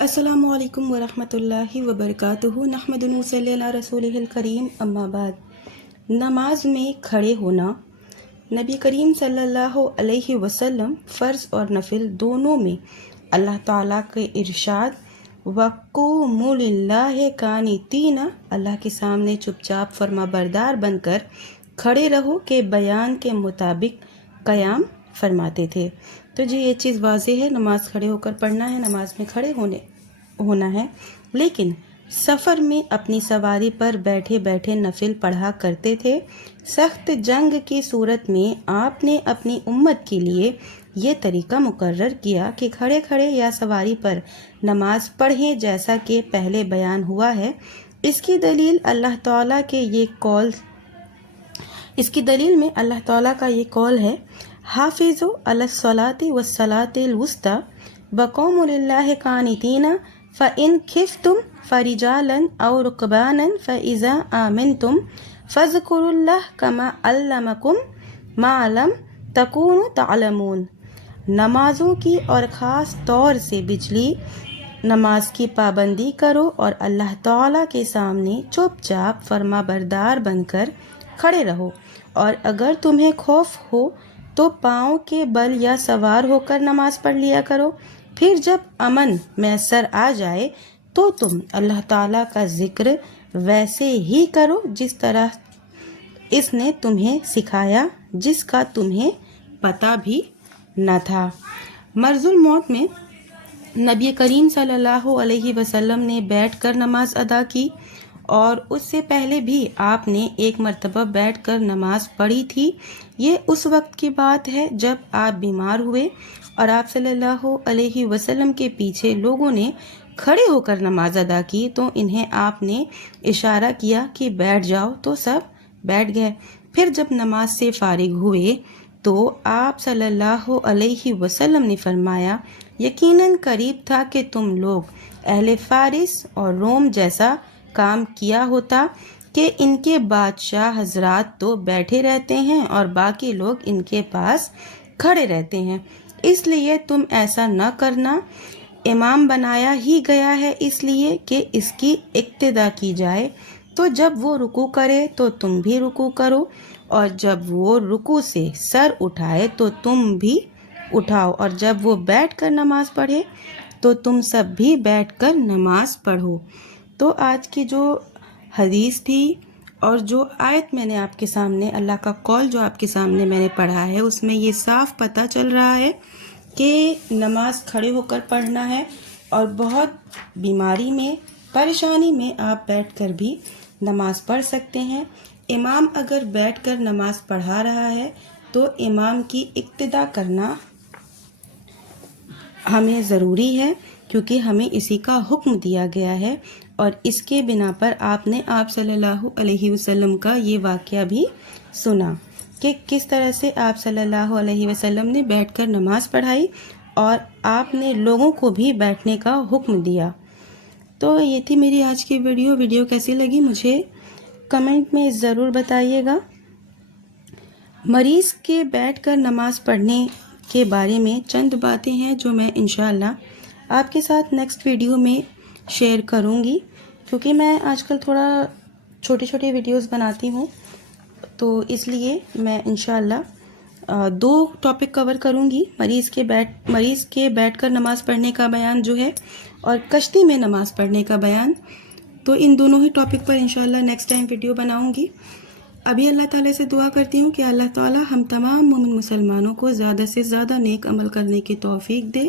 السلام علیکم ورحمۃ اللہ وبرکاتہ۔ نحمد و نصلی علی رسولہ الکریم، اما بعد۔ نماز میں کھڑے ہونا۔ نبی کریم صلی اللہ علیہ وسلم فرض اور نفل دونوں میں اللہ تعالیٰ کے ارشاد وَقُومُوا لِلَّهِ قَانِتِينَ، اللہ کے سامنے چپ چاپ فرما بردار بن کر کھڑے رہو کے بیان کے مطابق قیام فرماتے تھے۔ تو جی یہ چیز واضح ہے، نماز کھڑے ہو کر پڑھنا ہے، نماز میں کھڑے ہونا ہے، لیکن سفر میں اپنی سواری پر بیٹھے بیٹھے نفل پڑھا کرتے تھے۔ سخت جنگ کی صورت میں آپ نے اپنی امت کے لیے یہ طریقہ مقرر کیا کہ کھڑے کھڑے یا سواری پر نماز پڑھیں، جیسا کہ پہلے بیان ہوا ہے۔ اس کی دلیل میں اللہ تعالیٰ کا یہ قول ہے، حافظوا علی الصلاۃ والصلاۃ الوسطی وقوموا للہ قانتین فإن خفتم فرجالا أو ركبانا فإذا آمنتم فاذكروا الله كما علمكم ما لم تكونوا تعلمون۔ نمازوں کی اور خاص طور سے بجلی نماز کی پابندی کرو اور اللہ تعالیٰ کے سامنے چپ چاپ فرما بردار بن کر کھڑے رہو، اور اگر تمہیں خوف ہو تو پاؤں کے بل یا سوار ہو کر نماز پڑھ لیا کرو۔ پھر جب امن میسر آ جائے تو تم اللہ تعالیٰ کا ذکر ویسے ہی کرو جس طرح اس نے تمہیں سکھایا، جس کا تمہیں پتہ بھی نہ تھا۔ مرض الموت میں نبی کریم صلی اللہ علیہ وسلم نے بیٹھ کر نماز ادا کی، اور اس سے پہلے بھی آپ نے ایک مرتبہ بیٹھ کر نماز پڑھی تھی۔ یہ اس وقت کی بات ہے جب آپ بیمار ہوئے اور آپ صلی اللہ علیہ وسلم کے پیچھے لوگوں نے کھڑے ہو کر نماز ادا کی، تو انہیں آپ نے اشارہ کیا کہ بیٹھ جاؤ، تو سب بیٹھ گئے۔ پھر جب نماز سے فارغ ہوئے تو آپ صلی اللہ علیہ وسلم نے فرمایا، یقیناً قریب تھا کہ تم لوگ اہل فارس اور روم جیسا کام کیا ہوتا کہ ان کے بادشاہ حضرات تو بیٹھے رہتے ہیں اور باقی لوگ ان کے پاس کھڑے رہتے ہیں، اس لیے تم ایسا نہ کرنا۔ امام بنایا ہی گیا ہے اس لیے کہ اس کی اقتداء کی جائے، تو جب وہ رکوع کرے تو تم بھی رکوع کرو، اور جب وہ رکوع سے سر اٹھائے تو تم بھی اٹھاؤ، اور جب وہ بیٹھ کر نماز پڑھے تو تم سب بھی بیٹھ کر نماز پڑھو۔ تو آج کی جو حدیث تھی اور جو آیت میں نے آپ کے سامنے، اللہ کا قول جو آپ کے سامنے میں نے پڑھا ہے، اس میں یہ صاف پتہ چل رہا ہے کہ نماز کھڑے ہو کر پڑھنا ہے، اور بہت بیماری میں، پریشانی میں آپ بیٹھ کر بھی نماز پڑھ سکتے ہیں۔ امام اگر بیٹھ کر نماز پڑھا رہا ہے تو امام کی اقتداء کرنا ہمیں ضروری ہے، کیونکہ ہمیں اسی کا حکم دیا گیا ہے، اور اس کے بنا پر آپ نے آپ صلی اللہ علیہ وسلم کا یہ واقعہ بھی سنا کہ کس طرح سے آپ صلی اللہ علیہ وسلم نے بیٹھ کر نماز پڑھائی، اور آپ نے لوگوں کو بھی بیٹھنے کا حکم دیا۔ تو یہ تھی میری آج کی ویڈیو کیسی لگی مجھے کمنٹ میں ضرور بتائیے گا۔ مریض کے بیٹھ کر نماز پڑھنے کے بارے میں چند باتیں ہیں جو میں انشاءاللہ آپ کے ساتھ نیکسٹ ویڈیو میں شیئر کروں گی، کیونکہ میں آج کل تھوڑا چھوٹی ویڈیوز بناتی ہوں، تو اس لیے میں انشاءاللہ 2 ٹاپک کور کروں گی، مریض کے بیٹھ کر نماز پڑھنے کا بیان جو ہے، اور کشتی میں نماز پڑھنے کا بیان۔ تو ان دونوں ہی ٹاپک پر انشاءاللہ نیکسٹ ٹائم ویڈیو بناؤں گی۔ ابھی اللہ تعالیٰ سے دعا کرتی ہوں کہ اللہ تعالیٰ ہم تمام مومن مسلمانوں کو زیادہ سے زیادہ نیک عمل کرنے کی توفیق دے،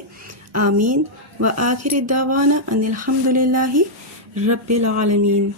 آمین۔ وآخر دعوانا ان الحمد للہ رب العالمین۔